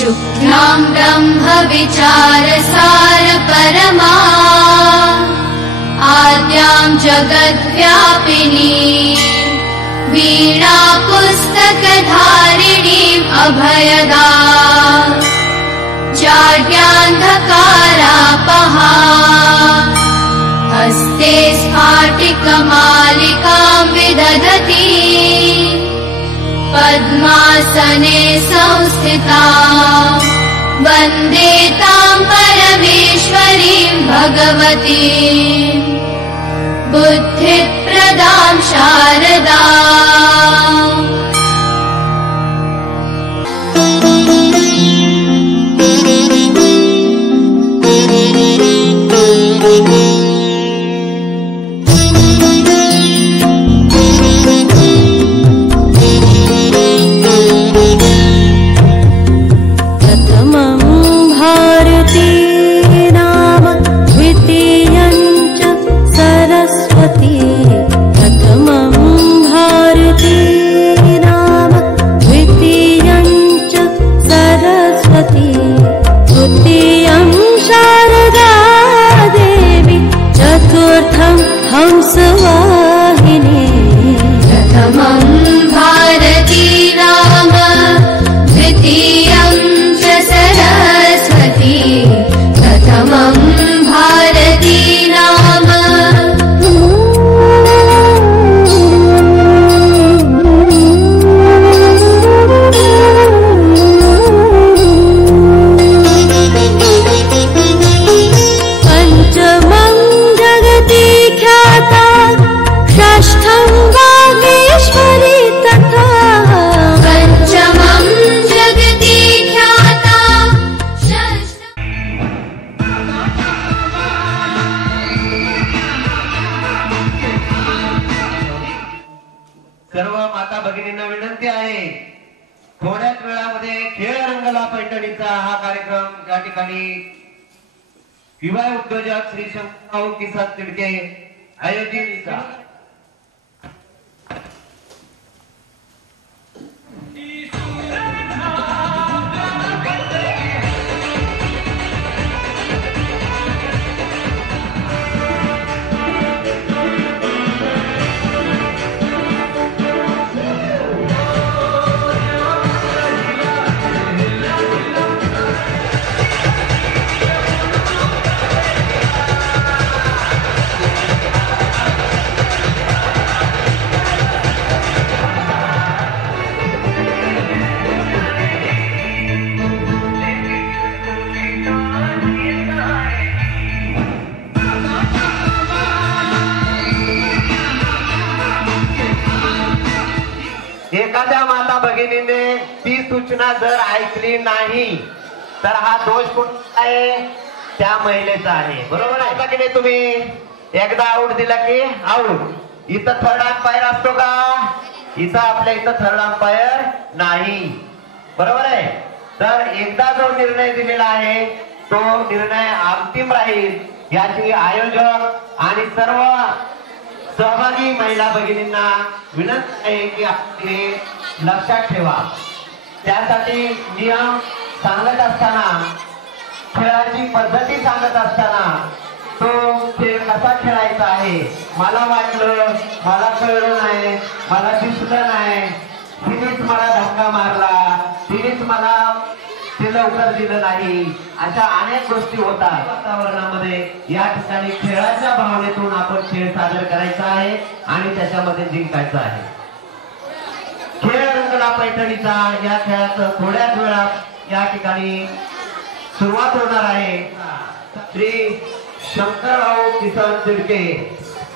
शुक्लां ब्रह्म विचारसार परमा आद्यां जगद्व्यापिनी वीणा पुस्तकधारिणीम् अभयदा जाड्यान्धकारापहा हस्ते स्फाटिकमालिकां विदधती पद्मासने संस्थिता वन्दे तां परमेश्वरीं भगवतीं बुद्धिप्रदां शारदा। सर्व माता भगिनींना विनंती आहे, थोड्याच वेळामध्ये खेळ रंगला पैठणीचा हा कार्यक्रम या ठिकाणी युवा उद्योजक श्री शंकरराव किसन तिडके आयोजित एखाद्या माता भगिनीने ती सूचना जर ऐकली नाही तर हा दोष कोणाचा आहे? त्या महिलेचा आहे, बरोबर आहे का की नाही? तुम्ही एकदा आऊट दिला की आऊट. इथं थर्ड अंपायर असतो का? इथं आपल्या इथं थर्ड अंपायर नाही, बरोबर आहे. तर एकदा जो निर्णय दिलेला आहे तो निर्णय अंतिम राहील याची आयोजक आणि सर्व सहभागी महिला भगिनींना विनंती आहे की आपण लक्षात ठेवा. त्यासाठी नियम सांगत असताना, खेळाची पद्धती सांगत असताना तो खेळ कसा खेळायचा आहे, मला वाटलं, मला कळलं नाही, मला दिसलं नाही, तिनेच मला धक्का मारला, तिनेच मला ते लवकर दिलं नाही, अशा अनेक गोष्टी होतात. वातावरणामध्ये या ठिकाणी खेळाच्या भावनेतून आपण खेळ सादर करायचा आहे आणि त्याच्यामध्ये जिंकायचं आहे. खेळ रंगला पैठणीचा या खेळाचं थोड्याच वेळात या ठिकाणी सुरुवात होणार आहे. श्री शंकरराव किसन तिडके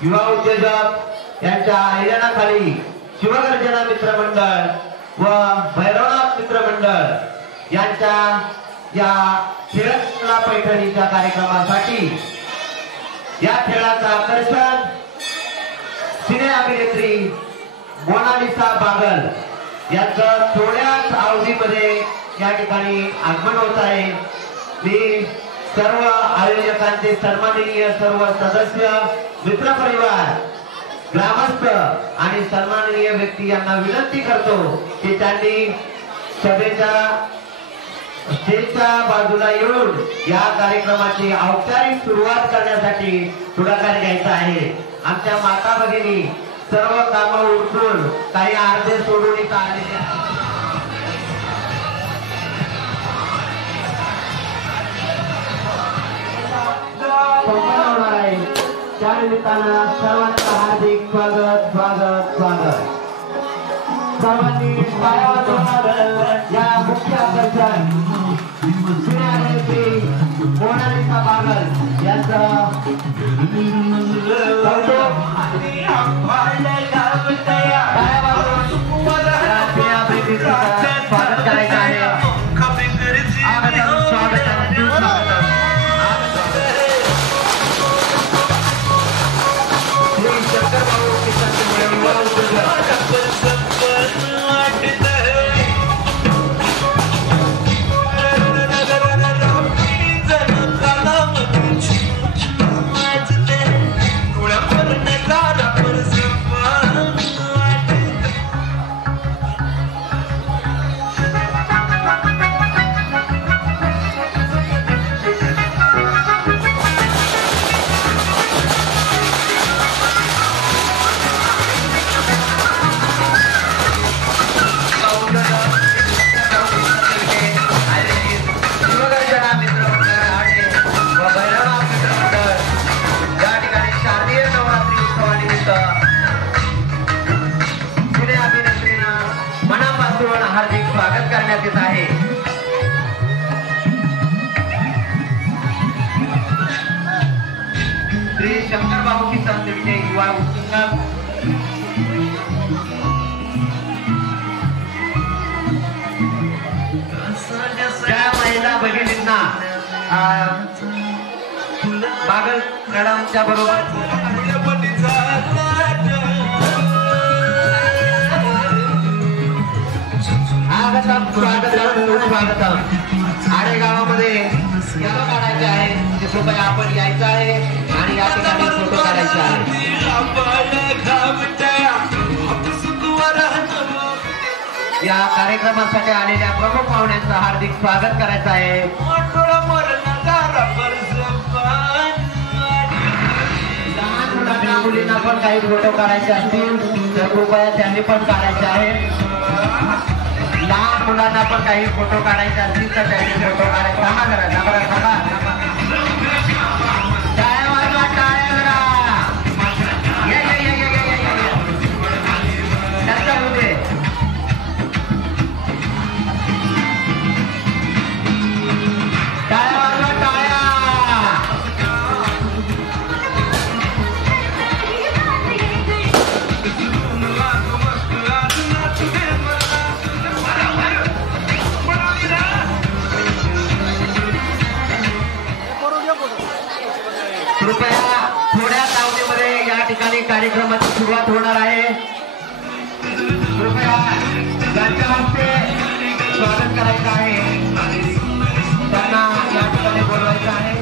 युवा उद्योजक यांच्या आयोजनाखाली शिवगर्जना मित्रमंडळ व भैरवनाथ मित्रमंडळ यांच्या या खेळला पैठणीच्या कार्यक्रमासाठी या खेळाचं आकर्षण सिने अभिनेत्री मोनालिसा बागल यांचं थोड्याच अवधीमध्ये या ठिकाणी आगमन होत आहे. मी सर्व आयोजकांचे सन्माननीय सर्व सदस्य, मित्रपरिवार, ग्रामस्थ आणि सन्माननीय व्यक्ती यांना विनंती करतो की त्यांनी सभेच्या स्टेजच्या बाजूला येऊन या कार्यक्रमाची औपचारिक सुरुवात करण्यासाठी पुढाकार घ्यायचा आहे. आमच्या माता भगिनी सर्व कामं उरकून काही अर्धे सोडून इथं आलेले आहेत. होणार आहे त्या निमित्तानं सर्वांचं हार्दिक स्वागत स्वागत स्वागत. सर्वांनी पाया वाजवणार या मुख्य आकर्षण मोनालिसा बागल यांचं स्वागत करायचं आहे. हार्दिक स्वागत करण्यात येत आहे. श्री शंकर बाबू किसान देवीचे युवा उत्सव त्या महिला भगिनींना बागल मॅडमच्या बरोबर स्वागतम. आडे गावामध्ये याला काढायचे आहे ते कृपया आपण यायचं आहे आणि या ठिकाणी फोटो काढायचा आहे. या कार्यक्रमासाठी आलेल्या प्रमुख पाहुण्यांचं हार्दिक स्वागत करायचं आहे. लहान मुलांना मुलींना पण काही फोटो काढायचे असतील तर कृपया त्यांनी पण काढायचे आहे. लहान मुलांना पण काही फोटो काढायचे असतील तर त्यांनी फोटो काढायचे. थांबा जरा थांबा टाळ्या वाजवा टाळ्या जरा. नंतर होऊ दे. टाळ्या वाजवा टाळ्या. कृपया थोड्या सावलीमध्ये या ठिकाणी कार्यक्रमाची सुरुवात होणार आहे. कृपया त्यांच्या हस्ते स्वागत करायचं आहे. त्यांना या ठिकाणी बोलवायचं आहे.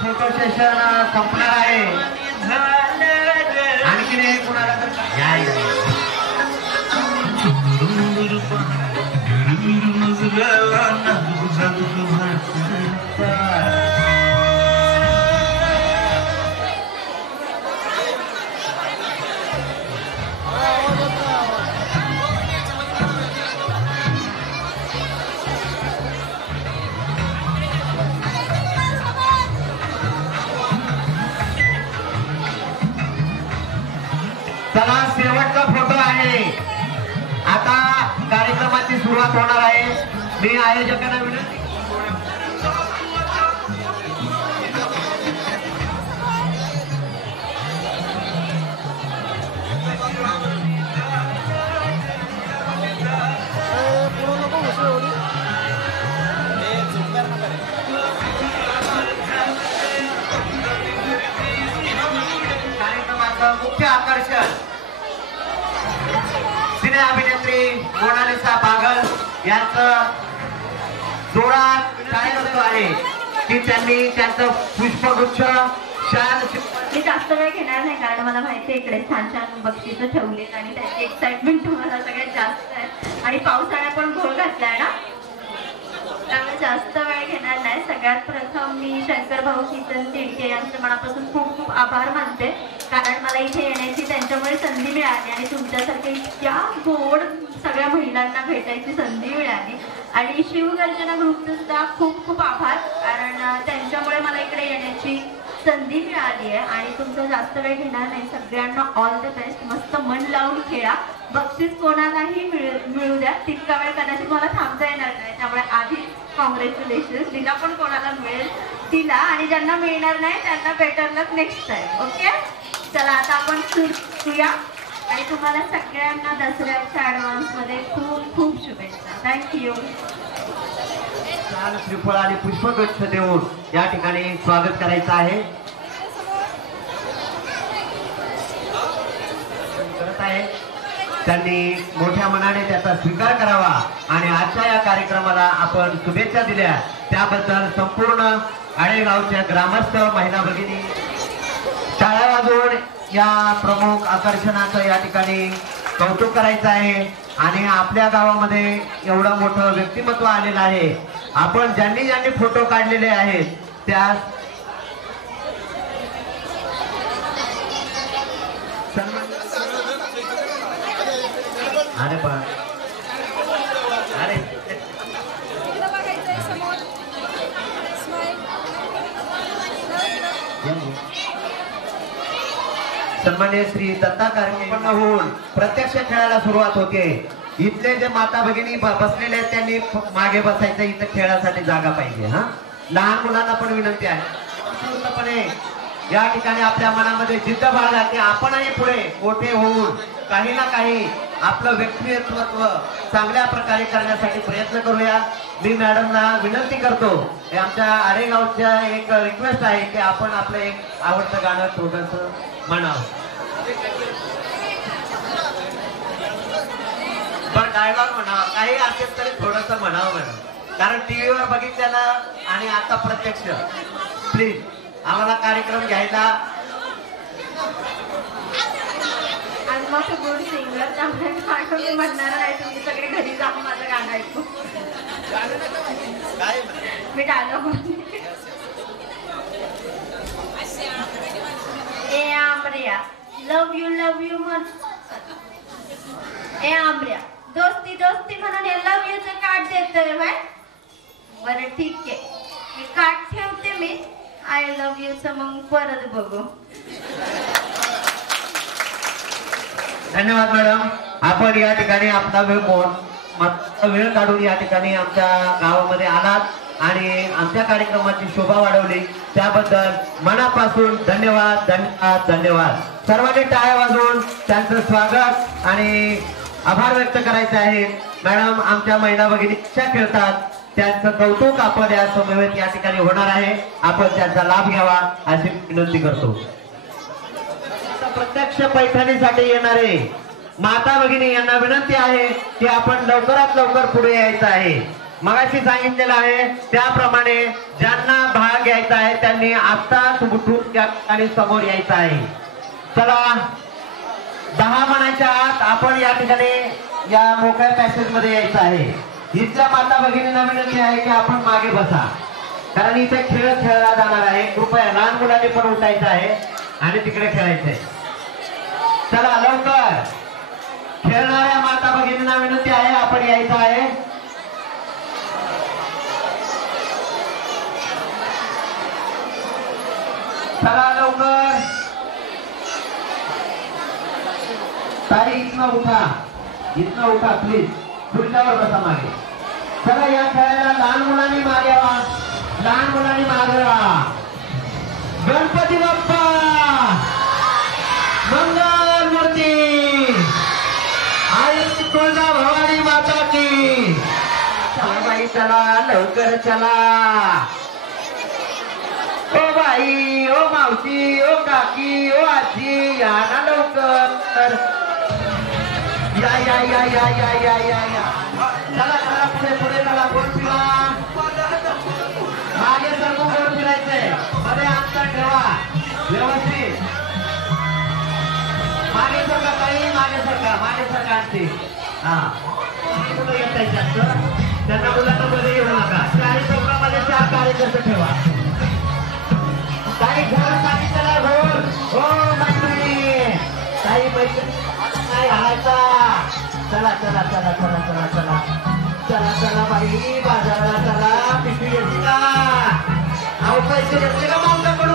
फोटो सेशन संपणार आहे. आणखीन एक कुणाला तर चला शेवटचा फोटो आहे. आता कार्यक्रमाची सुरुवात होणार आहे. मी आयोजकांना विनंती कार्यक्रमाचं मुख्य आकर्षण सिने अभिनेत्री मोनालिसा बागल यांचं जोरात कार्यक्रम आहे की त्यांनी त्यांचं पुष्पगुच्छ शाल. मी जास्त वेळ घेणार नाही कारण मला माहिती आहे इकडे छान छान बक्षिसं ठेवलीत आणि त्याची एक्साइटमेंट तुम्हाला सगळ्यात जास्त आहे आणि पावसाळ्यात पण घोळ घातलाय ना त्यामुळे जास्त वेळ घेणार नाही. सगळ्यात प्रथम मी शंकर भाऊ किसन तिडके यांचे मनापासून खूप खूप आभार मानते कारण मला इथे येण्याची त्यांच्यामुळे संधी मिळाली आणि तुमच्यासारख्या इतक्या गोड सगळ्या महिलांना भेटायची संधी मिळाली आणि शिवगर्जना ग्रुपचे सुद्धा खूप खूप आभार कारण त्यांच्यामुळे मला इकडे येण्याची संधी मिळाली आहे आणि तुमचा जास्त वेळ घेणार नाही. सगळ्यांना ऑल द बेस्ट. मस्त मन लावून खेळा. बक्षीस कोणालाही मिळू द्या. तितका वेळ कदाचित मला थांबता येणार नाही त्यामुळे आधी कॉंग्रॅच्युलेशन. तिला पण कोणाला मिळेल तिला आणि ज्यांना मिळणार नाही त्यांना बेटर लक नेक्स्ट टाइम. ओके चला आता आपण सुरू करूया आणि तुम्हाला सगळ्यांना दसऱ्याच्या ॲडव्हान्समध्ये खूप खूप शुभेच्छा. थँक्यू. श्रीफळ आणि पुष्पगुच्छ देऊन या ठिकाणी स्वागत करायचं आहे. करत आहे त्यांनी मोठ्या मनाने त्याचा स्वीकार करावा आणि आजच्या या कार्यक्रमाला आपण शुभेच्छा दिल्या त्याबद्दल संपूर्ण आळेगावच्या ग्रामस्थ महिला भगिनी टाळ्या वाजवून या प्रमुख आकर्षणाचं या ठिकाणी कौतुक करायचं आहे. आणि आपल्या गावामध्ये एवढं मोठं व्यक्तिमत्व आलेलं आहे. आपण ज्यांनी ज्यांनी फोटो काढलेले आहेत त्या अरे पण अरे सन्मान्य श्री दत्ता कार्यक्रम होऊन प्रत्यक्ष खेळायला सुरुवात होते. इथले जे माता भगिनी बसलेले आहेत त्यांनी मागे बसायचं. इथं खेळासाठी जागा पाहिजे. हा लहान मुलांना पण विनंती आहे पूर्णपणे या ठिकाणी आपल्या मनामध्ये जिद्द बाळगा की आपणही पुढे मोठे होऊन काही ना काही आपलं व्यक्तिमत्व चांगल्या प्रकारे करण्यासाठी प्रयत्न करूया. मी मॅडमना विनंती करतो आमच्या आरेगावच्या एक रिक्वेस्ट आहे की आपण आपलं एक आवडतं गाणं थोडंसं म्हणावं. पण डायलॉग म्हणावा काही असेल तरी थोडंसं म्हणावं मॅडम कारण टीव्हीवर बघितलेलं आणि आता प्रत्यक्ष. प्लीज आम्हाला कार्यक्रम घ्यायला आणि मग गुड सिंगर त्यामुळे मी म्हणणार नाही तुम्ही सगळे घरी जाऊन माझं गाणं ऐकू. मी डायलॉग ए आंबऱ्या लव यू म्हण. ए आंबऱ्या दोस्ती दोस्ती म्हणून हे लव यूचं कार्ड देतोय बाय. बरं ठीक आहे मी कार्ड ठेवते. मी आय लव्ह यूचं मग परत बघू. धन्यवाद मॅडम. आपण या ठिकाणी आपला वेळ काढून या ठिकाणी आमच्या गावामध्ये आलात आणि आमच्या कार्यक्रमाची शोभा वाढवली त्याबद्दल मनापासून धन्यवाद धन्यवाद धन्यवाद. सर्वांनी टाळ्या वाजवून त्यांचं स्वागत आणि आभार व्यक्त करायचे आहे. मॅडम आमच्या महिला भगिनी कशा खेळतात त्यांचं कौतुक आपण या समवेत या ठिकाणी होणार आहे. आपण त्यांचा लाभ घ्यावा अशी विनंती करतो. प्रत्यक्ष पैठणीसाठी येणारे माता भगिनी यांना विनंती आहे की आपण लवकरात लवकर पुढे यायचं आहे. मगाशी सांगितलेलं आहे त्याप्रमाणे ज्यांना भाग घ्यायचा आहे त्यांनी आत्ताच उठून त्या ठिकाणी समोर यायचं आहे. चला 10 मनाच्या आत आपण या ठिकाणी या मोकळ्या पॅसेज मध्ये यायचं आहे. इथल्या माता भगिनींना विनंती आहे की आपण मागे बसा कारण इथे खेळ खेळला जाणार आहे. कृपया लहान मुलांनी पण उठायचं आहे आणि तिकडे खेळायचंय. चला लवकर खेळणाऱ्या माता भगिनींना विनंती आहे आपण यायचं आहे. चला लवकर. ताई इथनं उठा प्लीज. खुर्च्यावर बसा मागे. चला या खेळायला लहान मुलांनी मागे व्हा, लहान मुलांनी मागे व्हा. गणपती बाप्पा मंगल मूर्ती आई तुळजा भवानी माता की. चला बाई चला लवकर चला. ओ बाई ओ मावशी ओ काकी ओ आजी या ना लवकर. या या या या या या या या. चला चला पुढे पुढे चला. गोल फिरा मागे सर्व गोल फिरायचंय. मध्ये अंतर ठेवा व्यवस्थित. मागे सरका काही मागे सरका आणते. हा कुठं येत त्यांना मुलांना मध्ये येऊ नका. 40 चौकामध्ये 4 कार्यकर्ते ठेवा. काही घोर सांगितलं घोर. हो बाई काही पैसे नाही हाणायचा. चला चला चला चला चला चला चला चला बाई बाजाराला चला. पिशवी घेतली का? अहो पैसे घेतले का मावल्याकडून?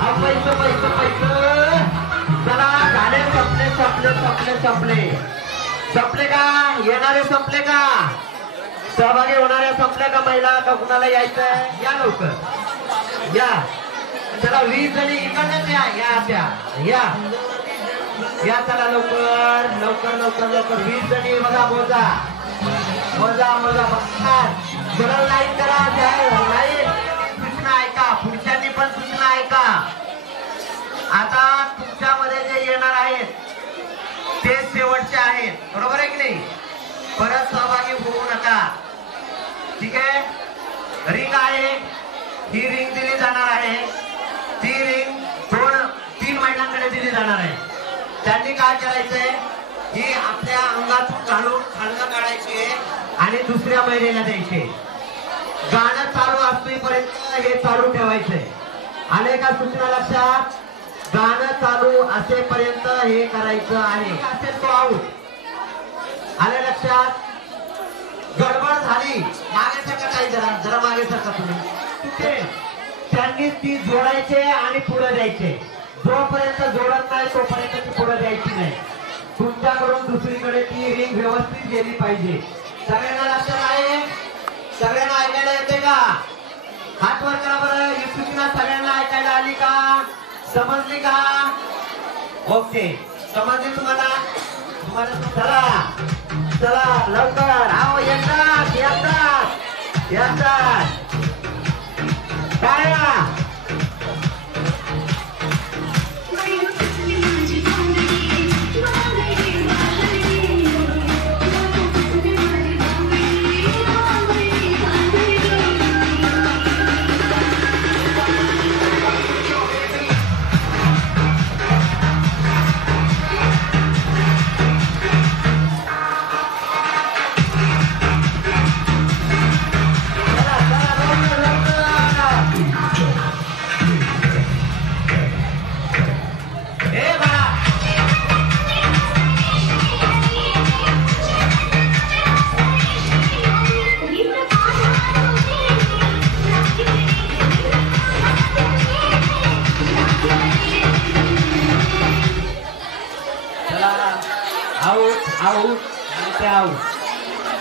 अहो पैसे पैसे पैसे. चला झाले. संपले संपले संपले संपले संपले का? येणारे संपले का? सहभागी होणाऱ्या संपल्या का? महिला का कुणाला यायचंय? या लवकर या. चला 20 जणी इकडनं या. या त्या या या. चला लवकर लवकर लवकर लवकर. 20 जणी बघा. मोजा मोजा मोजा. बघा लाईन करा. लाईन. सूचना ऐका. पुढच्यांनी पण सूचना ऐका. आता तुमच्यामध्ये जे येणार आहेत ते शेवटचे आहेत. बरोबर आहे की नाही? परत सहभागी होऊ नका. ठीक आहे? रिंग आहे. ही रिंग दिली जाणार आहे. ती रिंग 2-3 महिलांकडे दिली जाणार आहे. त्यांनी काय करायचंय? ही आपल्या अंगातून घालून खालनं काढायची आणि दुसऱ्या महिलेला द्यायचे. गाणं चालू असतेपर्यंत हे चालू ठेवायचंय. आले का सूचना लक्षात? गाणं चालू असेपर्यंत हे करायचं आहे. असेल तो आऊट. आले लक्षात? गडबड झाली मागे सरका. काही जरा मागे सरका तुम्ही. त्यांनी ती जोडायचे आणि पुढे द्यायचे. जोपर्यंत जोडत नाही तोपर्यंत ती पुढे द्यायची नाही. तुमच्याकडून दुसरीकडे ती रिंग व्यवस्थित गेली पाहिजे. सगळ्यांना लक्षात आहे? सगळ्यांना ऐकायला येते का? हात वर करा बरं. ही सूचना सगळ्यांना ऐकायला आली का? समजली का? ओके समजली तुम्हाला? चला चला लवकर. आओ येतात येतात येतात. काय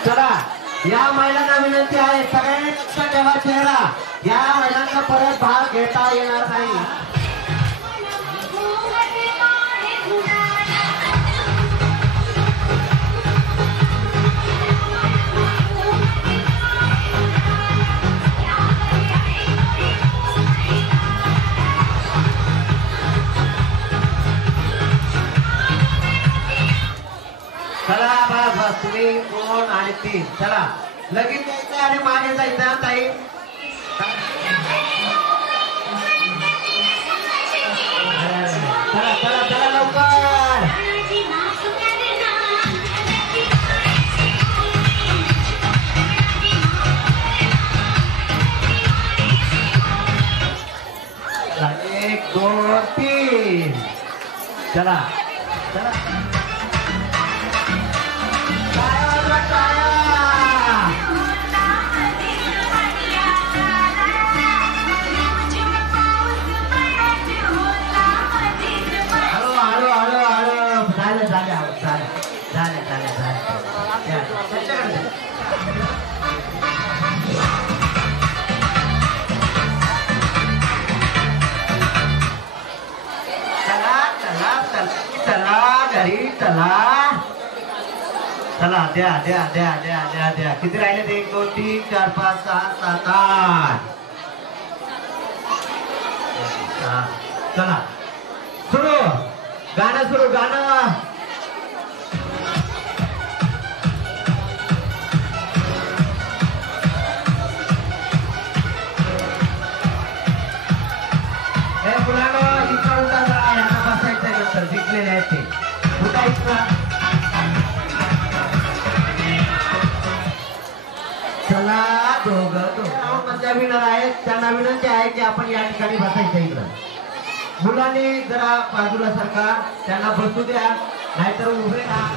चला या महिलांना विनंती आहे. सगळ्यांनी ठेवा चेहरा. या महिलांना परत भाग घेता येणार नाही. चला बस बस. तुम्ही 2 आणि 3 चला लगेच जायचं आणि मागे जायचं. ताई चला चला चला लवकर. एक 2 3 चला चला. चला चला द्या द्या द्या द्या द्या द्या किती राहिले ते 1 2 3 4 5 6 7 8 चला सुरू गाणं सुरू गाणं मुलांना इथं उठा जरा यांना बसायचं नंतर जिंकलेले आहेत ते उठायचं चला दोघं मधल्या विनर आहेत त्यांना विनंती आहे की आपण या ठिकाणी बसायचं इकडं मुलांनी जरा बाजूला सरका त्यांना बसू द्या नाहीतर उभे राहा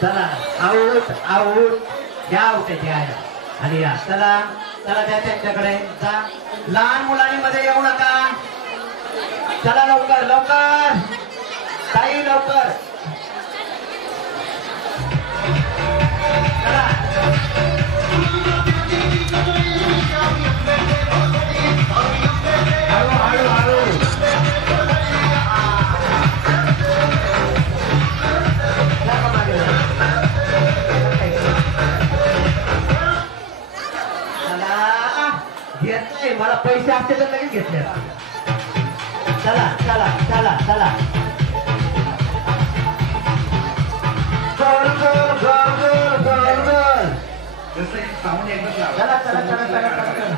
चला आऊट आऊट घ्या आऊट घ्या आणि या चला चला द्या त्यांच्याकडे जा लहान मुलांनी मध्ये येऊ नका चला लवकर लवकर ताई लवकर चला हळू हळू हळू घेतलंय मला पैसे असते तर लगेच घेतले चला चला चला चला गोल गोल गोल गोल गोल गोल चला चला चला चला चला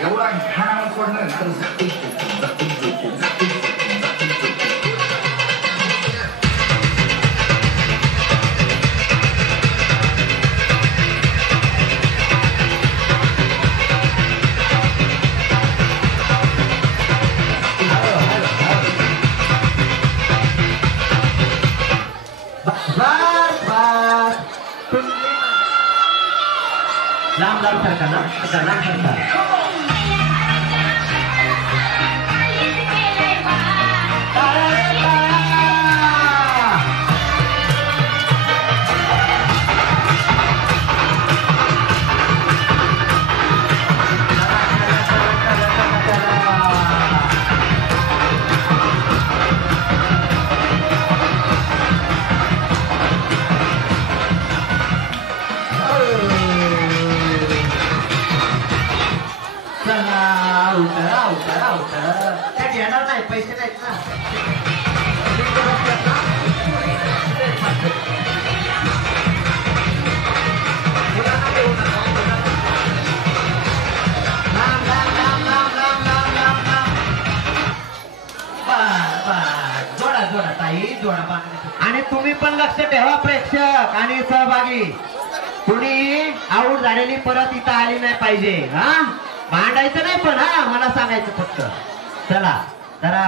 एवढा घाण पडणार लांब लांब सरका ना लांब सरका त्या घेणार नाही पैसे नाहीत ना जोडा जोडा ताई जोडा आणि तुम्ही पण लक्ष ठेवा प्रेक्षक आणि सहभागी कुणी आऊट झालेली परत इथं आली नाही पाहिजे हा भांडायचं नाही पण हा मला सांगायचं फक्त चला जरा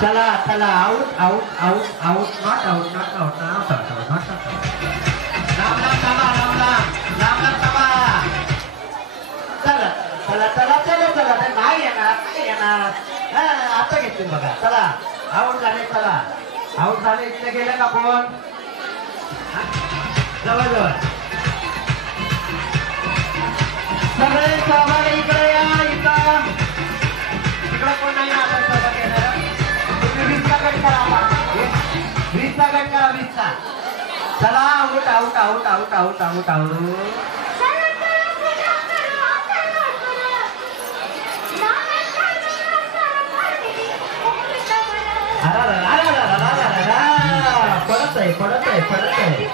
चला चला out out out out not out not out not out not out Ram Ram थांबा राम राम राम राम थांबा चला चला चला चला चला नाही येणार नाही येणार आता घेतली बघा चला आऊट झाले चला आऊट झाले इकडे गेले का कोण जवळ जवळ सगळे सहभागी इकडे या इथं इकडे कोण नाही आपण सहभाग घेणार तुम्ही 20चा गट करा 20चा गट करा 20चा चला out out out out out out out पडत आहे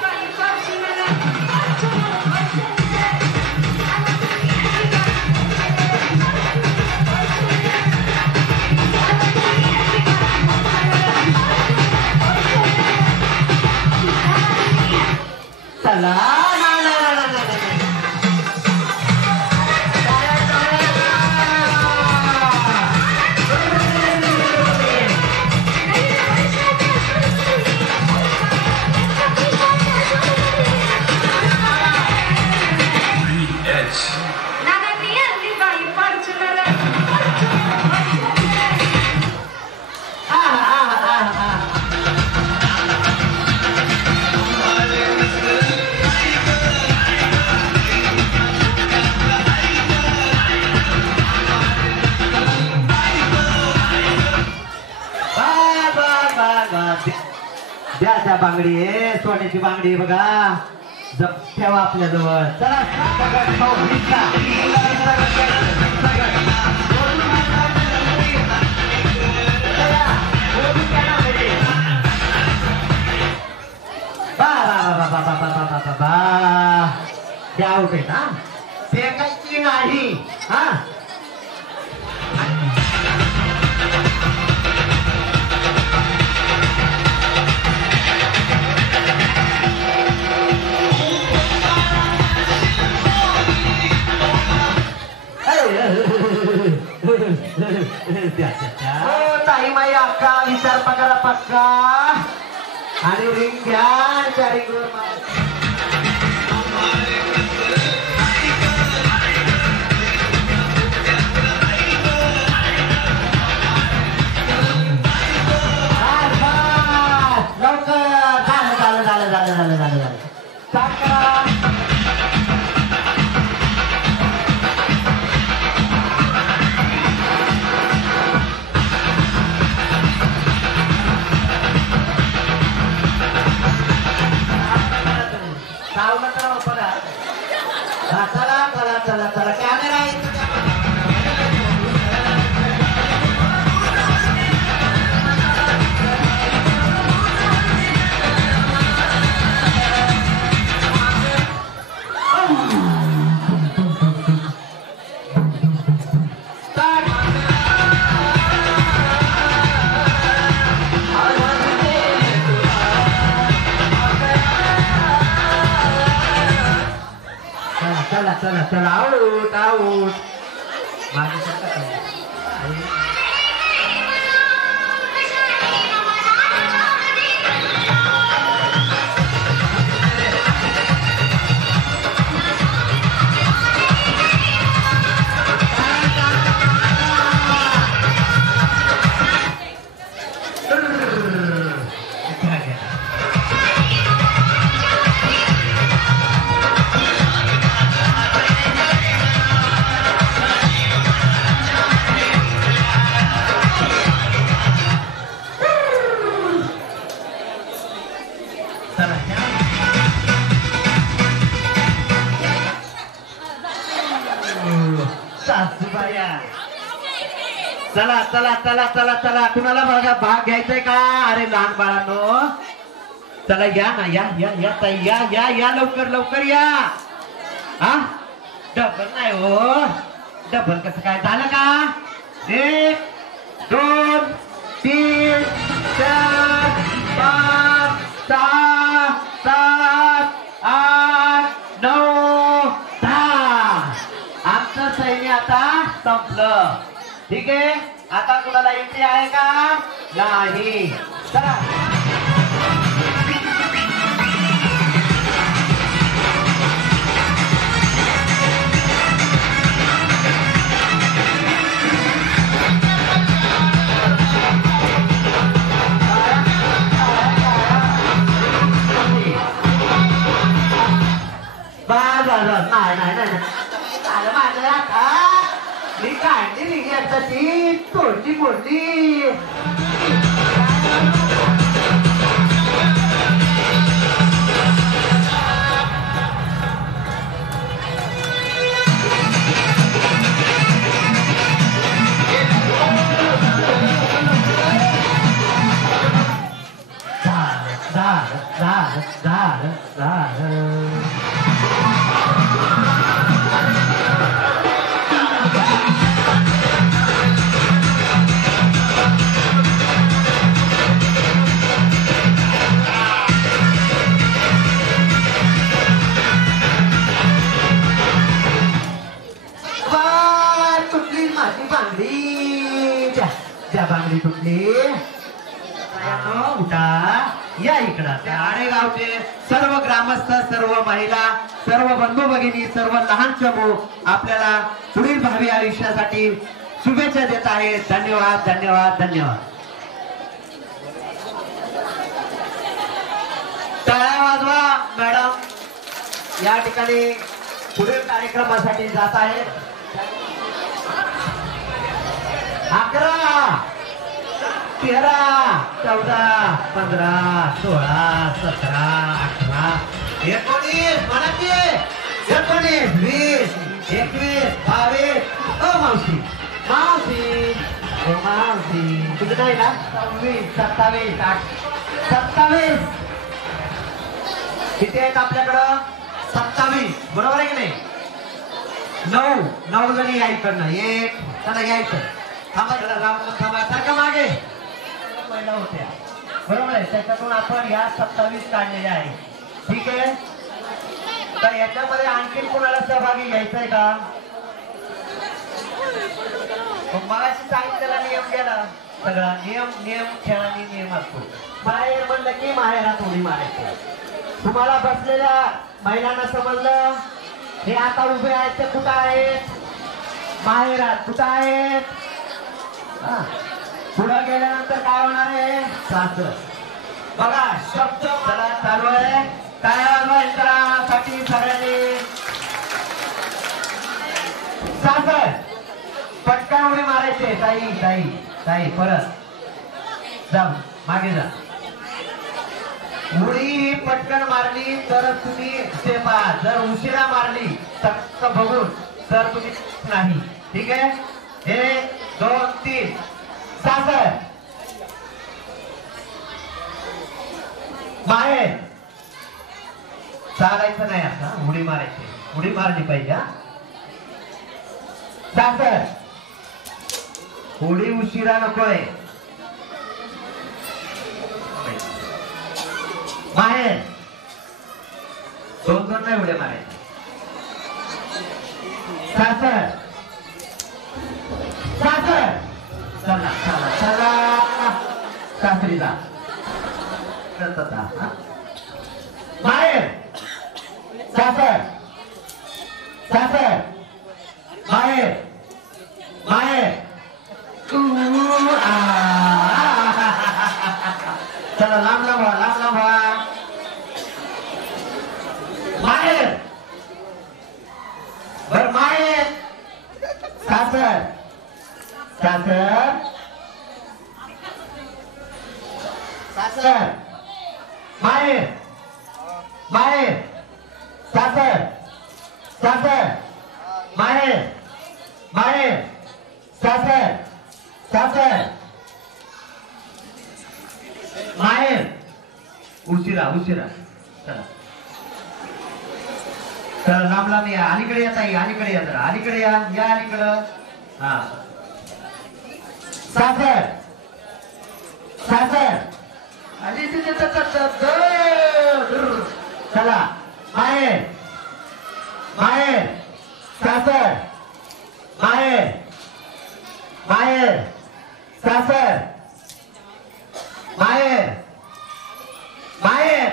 चला त्या बांगडी आहे, सोन्याची बांगडी आहे बघा. ठेवा आपल्या जवळ. चला त्या आउट आहेत हा, ते काही नाही हा. ताई माई अक्का विचार पगारा पक्का आणि रिंग घ्या. त्या रिंगवर लवकर झालं चला कॅमेरा चला आउट चला कुणाला बघा भाग घ्यायचंय का? अरे लहान बाळांनो चला या ना, या ताई या लवकर या. हा डबल नाही हो, डबल कसं काय झालं का? 1 2 3 4 5 6 7 8 9 10. आमचं सैन्य आता संपलं. ठीक आहे, आता कुणाला एंट्री आहे का? नाही. चला नाही माझं आता मी काढली निघायचा ती तोडली मोडली. बांगडी तुटली. उठा या इकडं. आडेगावचे सर्व ग्रामस्थ, सर्व महिला, सर्व बंधू भगिनी, सर्व लहान चमू आपल्याला पुढील भावी आयुष्यासाठी शुभेच्छा देत आहेत. धन्यवाद. टाळ्या वाजवा मॅडम या ठिकाणी पुढील कार्यक्रमासाठी जात आहेत. 11 13, 14, 15, 16, 17, 18, 19, म्हणा की 19, 20, 21, 22. ओ मावशी मावशी ओ मावशी तुझं नाही ना 26, 27, 27. किती आहेत आपल्याकडं 27. बरोबर आहे की नाही 9 जणी यायकडनं एक चला यायचं थांबा जरा राम थांबा सारखं मागे महिला होत्या बरोबर आहे त्याच्यातून आपण या 27 काढलेल्या आहे ठीक आहे तर याच्यामध्ये आणखी कोणाला सहभागी घ्यायचंय का मगाशी सांगितलेला नियम गेला सगळा नियम खेळाने नियम असतो माहेर म्हणलं की माहेरात उडी मारायचं तुम्हाला बसलेल्या महिलांना समजलं हे आता उभे आहेत ते कुठं आहेत माहेरात कुठं आहेत पुढं गेल्यानंतर काय होणार आहे सासर बघा शब्द मला चालू आहे काय साठी सगळ्यांनी सासर पटकन उडी मारायचे ताई ताई ताई परत जा मागे जा उडी पटकन मारली तर तुम्ही ते पहा जर उशिरा मारली तर बघून तर तुम्ही नाही ठीक आहे 1 2 3 सासर बाहेर चालायचं नाही आता उडी मारायची उडी मारली पाहिजे सासर उडी उशिरा नकोय बाहेर 2 नाही उड्या मारायच्या सासर सासर चला चला चला सासरी जा बाहेर सासर सासर बाहेर बाहेर चला लांब लांब व्हा बाहेर बर बाहेर सासर सासर सासर बाहेर बाहेर सासर सासर बाहेर बाहेर सासर सासर बाहेर उशिरा उशिरा चला चला लांब लांब या अलीकडे या ताई अलीकडे या जरा अलीकडे या अलीकडं हा सासर सासर आणि तिथे चला बाहेर बाहेर सासर बाहेर बाहेर सासर बाहेर बाहेर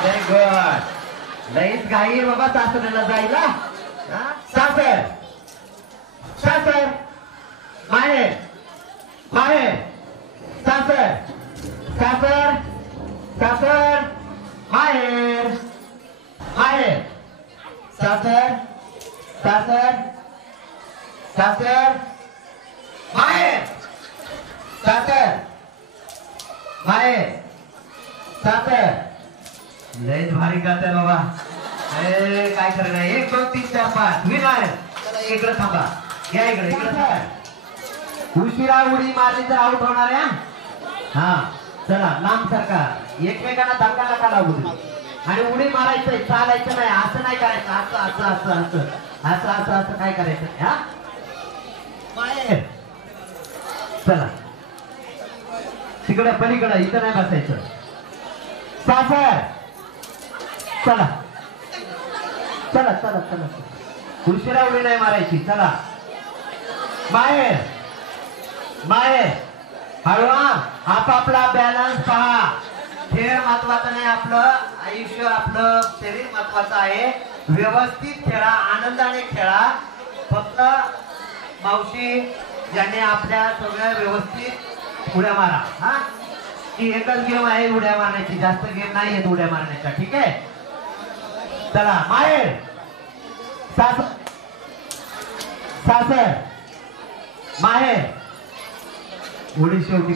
व्हेरी गुड लईच घाई बाबा सासऱ्याला जायला सासर सासर बाहेर बाहेर सासर सासर सासर बाहेर बाहेर सासर सासर सासर बाहेर सासर बाहेर सासर लयच भारी गात आहे बाबा काय करणार 1 2 3 4 5 विनार चला इकडे थांबा या इकडे इकडे उशिरा उडी मारली तर आउट होणार आहे हा चला लांब सरकार एकमेकांना धक्का नका लागू आणि उडी मारायचंय चालायचं नाही असं नाही करायचं असं असं असं असं असं असं असं काय करायचं हा बाहेर चला तिकडे पलीकडे इथं नाही बसायचं सासर चला चला चला चला उशिरा उडी नाही मारायची चला बाहेर बाहेर हळवा आपापला बॅलन्स पहा खेळ महत्वाचा नाही आपलं आयुष्य आपलं शरीर महत्वाचं आहे व्यवस्थित खेळा आनंदाने खेळा फक्त मावशी ज्याने आपल्या सगळ्या व्यवस्थित उड्या मारा हा ही एकच गेम आहे उड्या मारण्याची जास्त गेम नाही आहेत उड्या मारण्याच्या ठीक आहे चला बाहेर सासर सासर बाहेर उडी शेवटी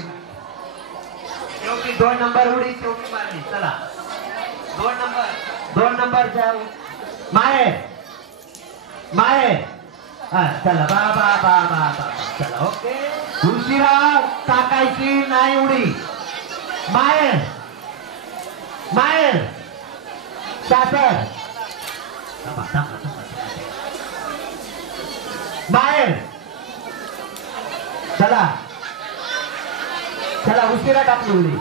शेवटी 2 नंबर उडी शेवटी मारली. चला 2 नंबरच्या माहेर हा चला बा चला ओके. उशिरा टाकायची नाही उडी. माहेर सासर माहेर चला उशिरा टाकली उडी.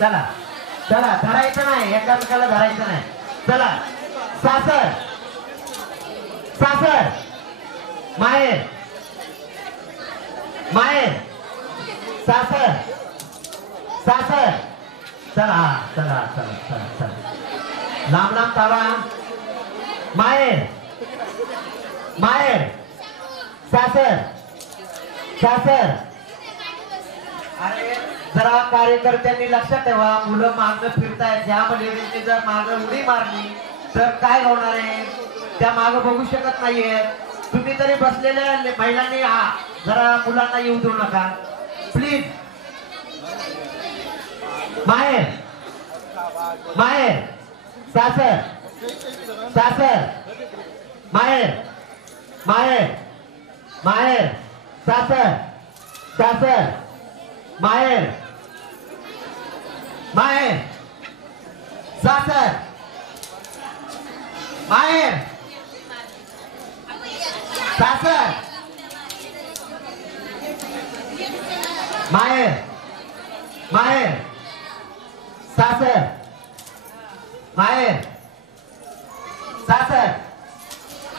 चला धरायचं नाही, एकामेकाला धरायचं नाही. चला सासर माहेर सासर चला लांब ताबा. माहेर सासर. अरे जरा कार्यकर्त्यांनी लक्षात ठेवा, मुलं मागं फिरतायत. ज्या मुलींनी जर मागं उडी मारली तर काय होणार आहे, त्या मागं बघू शकत नाहीये. तुम्ही तरी बसलेल्या महिलांनी जरा मुलांना येऊ देऊ नका प्लीज. माहेर सासर माहेर सासर माहेर सासर सासर सासर.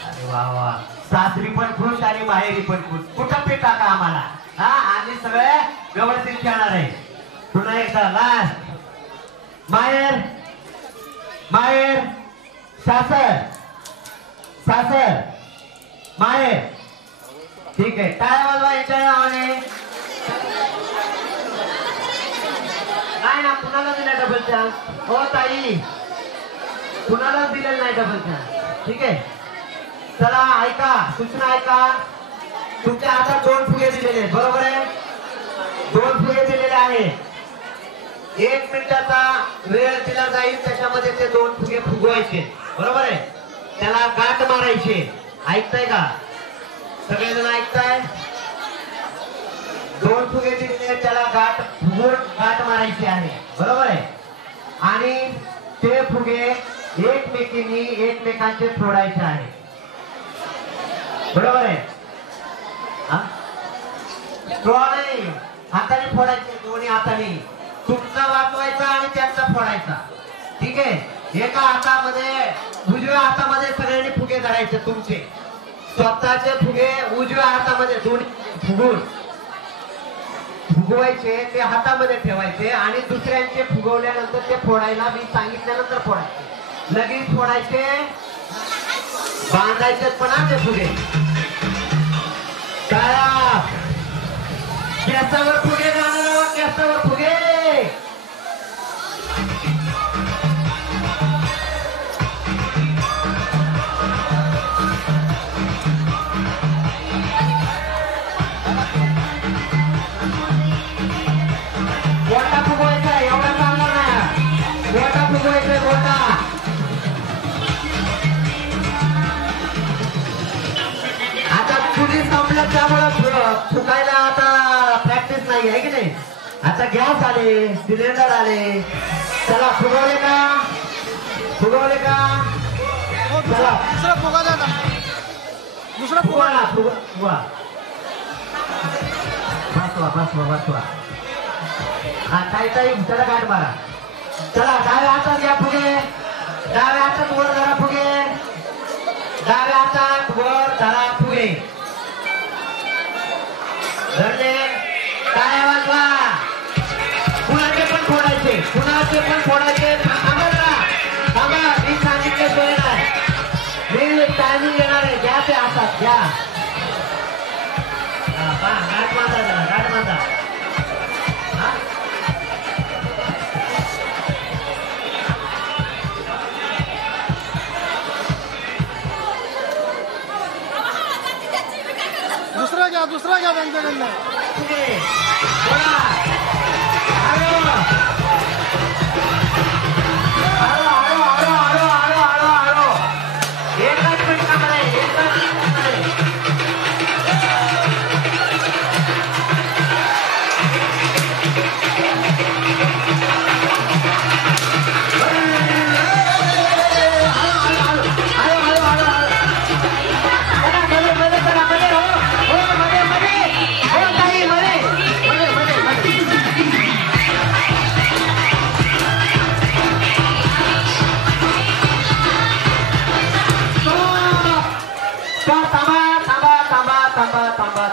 अरे वा सासरी पण खुश आणि माहेरी पण खुश. कुठं पे टाका आम्हाला. आम्ही सगळे व्यवस्थित खेळणार आहे. पुन्हा एकदा लास्ट. माहेर सासर माहेर. ठीक आहे, टाळ्या वाजवा याच्या नावाने. नाही ना, कुणाला दिला डबल चान्स. हो ताई, कुणालाच दिलेलं नाही डबल चान्स. ठीक आहे, चला ऐका, सूचना ऐका. तुमच्या हातात 2 फुगे दिलेले, बरोबर आहे. 2 फुगे दिलेले आहे. 1 मिनिटाचा वेळ दिला जाईल, त्याच्यामध्ये ते 2 फुगे फुगवायचे, बरोबर आहे. त्याला गाठ मारायचे. ऐकताय का सगळेजण? ऐकताय? 2 फुगे दिलेले, त्याला गाठ मारायची आहे, बरोबर आहे. आणि ते फुगे एकमेकांचे फोडायचे आहे, बरोबर आहे. नाही, हाताने फोडायचे, दोन्ही हाताने. तुमचा वाचवायचा आणि त्यांचा फोडायचा. ठीक आहे. एका हातामध्ये, उजव्या हातामध्ये सगळ्यांनी फुगे धरायचे तुमचे. स्वतःचे फुगे उजव्या हातामध्ये दोन्ही फुगवायचे, ते हातामध्ये ठेवायचे. आणि दुसऱ्यांचे फुगवल्यानंतर ते फोडायला मी सांगितल्यानंतर फोडायचे. लगेच फोडायचे, बांधायचे पण ते फुगे. गॅसावर फुगे जाणार, गॅसावर फुगे. गोटा फुगवायचा, एवढा चालणार नाही. गोटा फुगवायचा, गोटा. आता चुली संपल्या, त्यामुळे फुगायला आता प्रॅक्टिस नाही आहे की नाही. आता गॅस आले, सिलेंडर आले. चला फुगवले का? चला दुसरा फुगा द्या. दुसरा फुगा बसवा. हा ताई त्याला गाठ मारा. चला डाव्या हातात घ्या फुगे. डाव्या हातात वर धरा फुगे. डाव्या हातात वर धरा फुगे. धरले, टाळ्या वाजवा. कुणाचे पण फोडायचे. थांबा, मी सांगितल्याशिवाय नाही. मी टायमिंग येणार आहे. घ्या ते हातात घ्या. गाठ माता. त्यांच्याकडनं. बोला. हळू. हळू, हळू, हळू, हळू, हळू, हळू, हळू. एकच मिनिटामध्ये, एकच मिनिटामध्ये.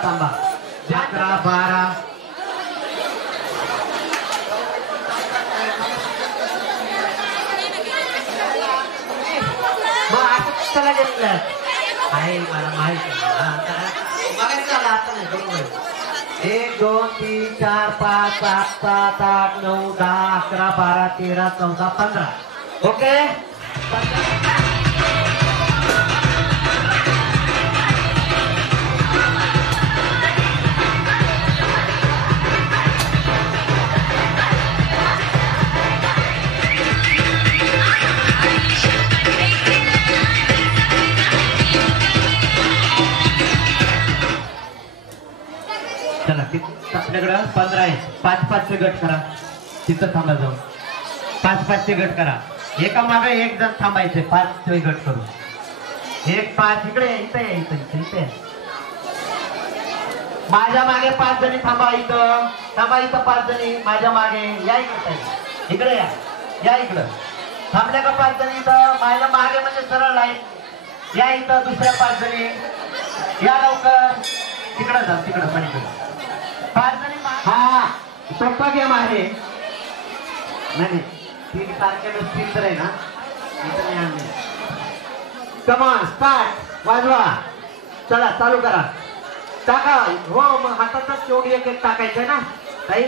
थांबा 11 12 मग आता कशाला घेतलं आहे मला माहिती 1 2 3 4 5 6 7 8 9 10 11 12 13 14 15 ओके. चला आपल्याकडं 15 आहे. 5-5चे गट करा. तिथं थांबा जाऊन 5-5चे गट करा. एका मागे एक जण थांबायचे. 5चे गट करू. 1 5 इकडे इथे माझ्या मागे 5 जणी थांबा. इथं 5 जणी माझ्या मागे या इकडे या इकडं थांबल्या का 5 जणी इथं माझ्या मागे म्हणजे सरळ लाईन या. इथं दुसऱ्या 5 जणी या लवकर. तिकडं जा तिकडं पलीकडे 5 जणी. हा सोपा गेम आहे. नाही 3 तारखेला स्थिर तर आहे ना. इथं नाही आणले. Come on start. वाजवा. चला चालू करा. टाका. हो मग हातातच शेवटी एक टाकायचंय ना ताई.